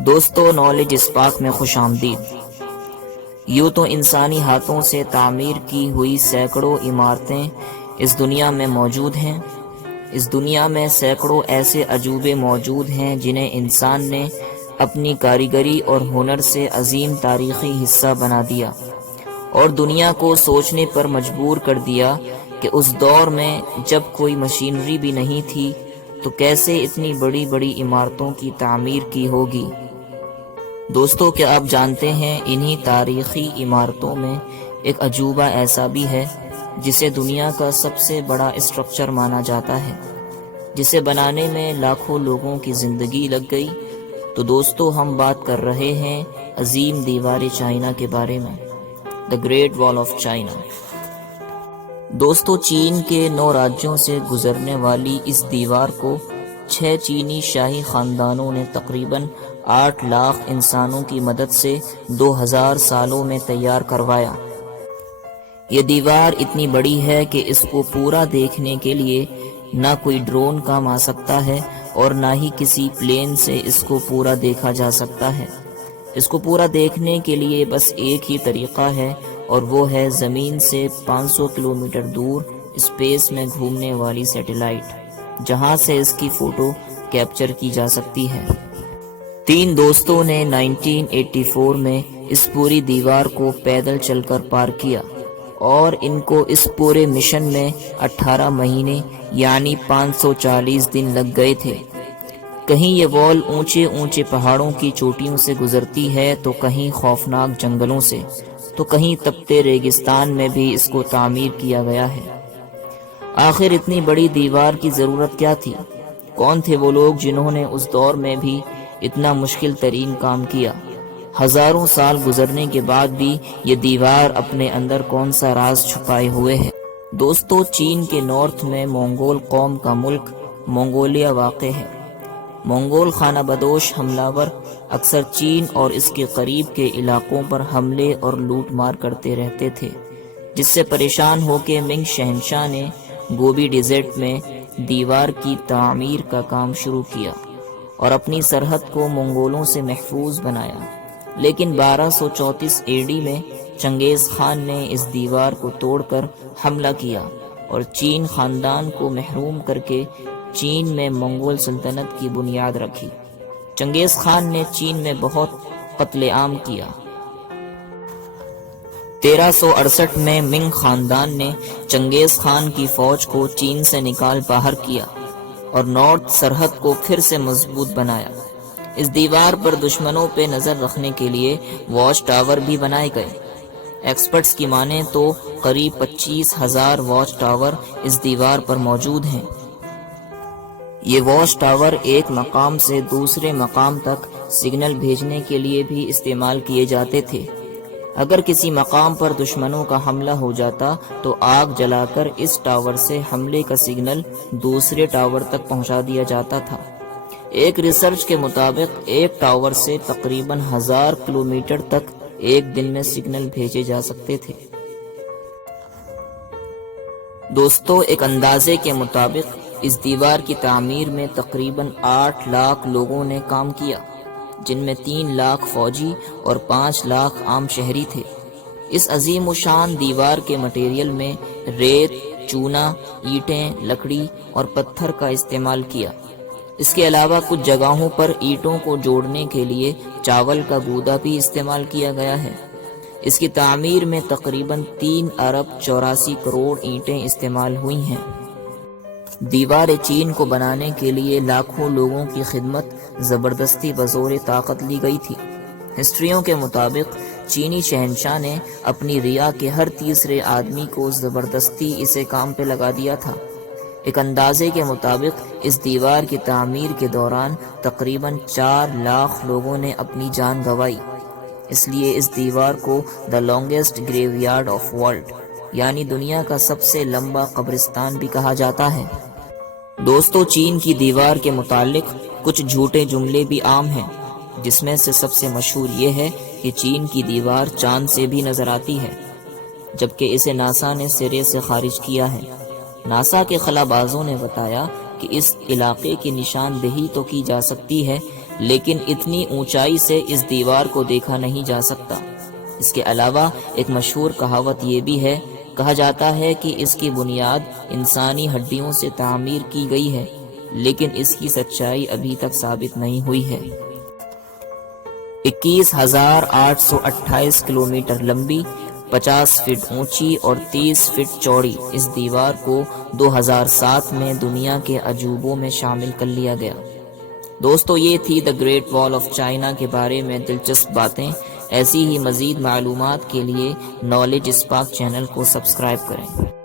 دوستو، knowledge spark میں خوش آمدید۔ یوں تو انسانی ہاتھوں سے تعمیر کی ہوئی سینکڑوں عمارتیں اس دنیا میں موجود ہیں۔ اس دنیا میں سینکڑوں ایسے عجوبے موجود ہیں جنہیں انسان نے اپنی کاریگری اور ہنر سے عظیم تاریخی حصہ بنا دیا اور دنیا کو سوچنے پر مجبور کر دیا کہ اس دور میں جب کوئی مشینری بھی نہیں تھی تو کیسے اتنی بڑی بڑی عمارتوں کی تعمیر کی ہوگی۔ دوستو، کیا آپ جانتے ہیں انہی تاریخی عمارتوں میں ایک عجوبہ ایسا بھی ہے جسے دنیا کا سب سے بڑا اسٹرکچر مانا جاتا ہے، جسے بنانے میں لاکھوں لوگوں کی زندگی لگ گئی؟ تو دوستو، ہم بات کر رہے ہیں عظیم دیوار چائنا کے بارے میں، دی گریٹ وال آف چائنا۔ دوستو، چین کے 9 راجیوں سے گزرنے والی اس دیوار کو 6 چینی شاہی خاندانوں نے تقریباً 8 لاکھ انسانوں کی مدد سے 2000 سالوں میں تیار کروایا۔ یہ دیوار اتنی بڑی ہے کہ اس کو پورا دیکھنے کے لیے نہ کوئی ڈرون کام آ سکتا ہے اور نہ ہی کسی پلین سے اس کو پورا دیکھا جا سکتا ہے۔ اس کو پورا دیکھنے کے لیے بس ایک ہی طریقہ ہے، اور وہ ہے زمین سے 500 کلومیٹر دور اسپیس میں گھومنے والی سیٹلائٹ، جہاں سے اس کی فوٹو کیپچر کی جا سکتی ہے۔ 3 دوستوں نے 1984 میں اس پوری دیوار کو پیدل چل کر پار کیا، اور ان کو اس پورے مشن میں 18 مہینے یعنی 540 دن لگ گئے تھے۔ کہیں یہ وال اونچے اونچے پہاڑوں کی چوٹیوں سے گزرتی ہے تو کہیں خوفناک جنگلوں سے، تو کہیں تپتے ریگستان میں بھی اس کو تعمیر کیا گیا ہے۔ آخر اتنی بڑی دیوار کی ضرورت کیا تھی؟ کون تھے وہ لوگ جنہوں نے اس دور میں بھی اتنا مشکل ترین کام کیا؟ ہزاروں سال گزرنے کے بعد بھی یہ دیوار اپنے اندر کون سا راز چھپائے ہوئے ہے؟ دوستو، چین کے نارتھ میں مونگول قوم کا ملک منگولیا واقع ہے۔ منگول خانہ بدوش حملہ اکثر چین اور اس کے قریب کے علاقوں پر حملے اور لوٹ مار کرتے رہتے تھے، جس سے پریشان ہو کے منگ شہنشاہ نے گوبی ڈیزرٹ میں دیوار کی تعمیر کا کام شروع کیا اور اپنی سرحد کو منگولوں سے محفوظ بنایا۔ لیکن 1234 AD میں چنگیز خان نے اس دیوار کو توڑ کر حملہ کیا اور چین خاندان کو محروم کر کے چین میں منگول سلطنت کی بنیاد رکھی۔ چنگیز خان نے چین میں بہت قتل عام کیا۔ 1368 میں منگ خاندان نے چنگیز خان کی فوج کو چین سے نکال باہر کیا اور نارتھ سرحد کو پھر سے مضبوط بنایا۔ اس دیوار پر دشمنوں پہ نظر رکھنے کے لیے واچ ٹاور بھی بنائے گئے۔ ایکسپرٹس کی مانیں تو قریب 25,000 واچ ٹاور اس دیوار پر موجود ہیں۔ یہ واچ ٹاور ایک مقام سے دوسرے مقام تک سگنل بھیجنے کے لیے بھی استعمال کیے جاتے تھے۔ اگر کسی مقام پر دشمنوں کا حملہ ہو جاتا تو آگ جلا کر اس ٹاور سے حملے کا سگنل دوسرے ٹاور تک پہنچا دیا جاتا تھا۔ ایک ریسرچ کے مطابق ایک ٹاور سے تقریباً 1000 کلومیٹر تک ایک دن میں سگنل بھیجے جا سکتے تھے۔ دوستو، ایک اندازے کے مطابق اس دیوار کی تعمیر میں تقریباً 8 لاکھ لوگوں نے کام کیا، جن میں 3 لاکھ فوجی اور 5 لاکھ عام شہری تھے۔ اس عظیم الشان دیوار کے مٹیریل میں ریت، چونا، اینٹیں، لکڑی اور پتھر کا استعمال کیا۔ اس کے علاوہ کچھ جگہوں پر اینٹوں کو جوڑنے کے لیے چاول کا گودا بھی استعمال کیا گیا ہے۔ اس کی تعمیر میں تقریباً 3 ارب 84 کروڑ اینٹیں استعمال ہوئی ہیں۔ دیوار چین کو بنانے کے لیے لاکھوں لوگوں کی خدمت زبردستی بزور طاقت لی گئی تھی۔ ہسٹریوں کے مطابق چینی شہنشاہ نے اپنی رعایا کے ہر تیسرے آدمی کو زبردستی اسے کام پہ لگا دیا تھا۔ ایک اندازے کے مطابق اس دیوار کی تعمیر کے دوران تقریباً 4 لاکھ لوگوں نے اپنی جان گنوائی۔ اس لیے اس دیوار کو the longest grave yard of world یعنی دنیا کا سب سے لمبا قبرستان بھی کہا جاتا ہے۔ دوستو، چین کی دیوار کے متعلق کچھ جھوٹے جملے بھی عام ہیں، جس میں سے سب سے مشہور یہ ہے کہ چین کی دیوار چاند سے بھی نظر آتی ہے، جبکہ اسے ناسا نے سرے سے خارج کیا ہے۔ ناسا کے خلا بازوں نے بتایا کہ اس علاقے کی نشاندہی تو کی جا سکتی ہے، لیکن اتنی اونچائی سے اس دیوار کو دیکھا نہیں جا سکتا۔ اس کے علاوہ ایک مشہور کہاوت یہ بھی ہے، کہا جاتا ہے کہ اس کی بنیاد انسانی ہڈیوں سے تعمیر کی گئی ہے، لیکن اس کی سچائی ابھی تک ثابت نہیں ہوئی ہے۔ 21,828 کلومیٹر لمبی، 50 فٹ اونچی اور 30 فٹ چوڑی اس دیوار کو 2007 میں دنیا کے عجوبوں میں شامل کر لیا گیا۔ دوستو، یہ تھی دی گریٹ وال آف چائنا کے بارے میں دلچسپ باتیں۔ ایسی ہی مزید معلومات کے لیے نالج اسپارک چینل کو سبسکرائب کریں۔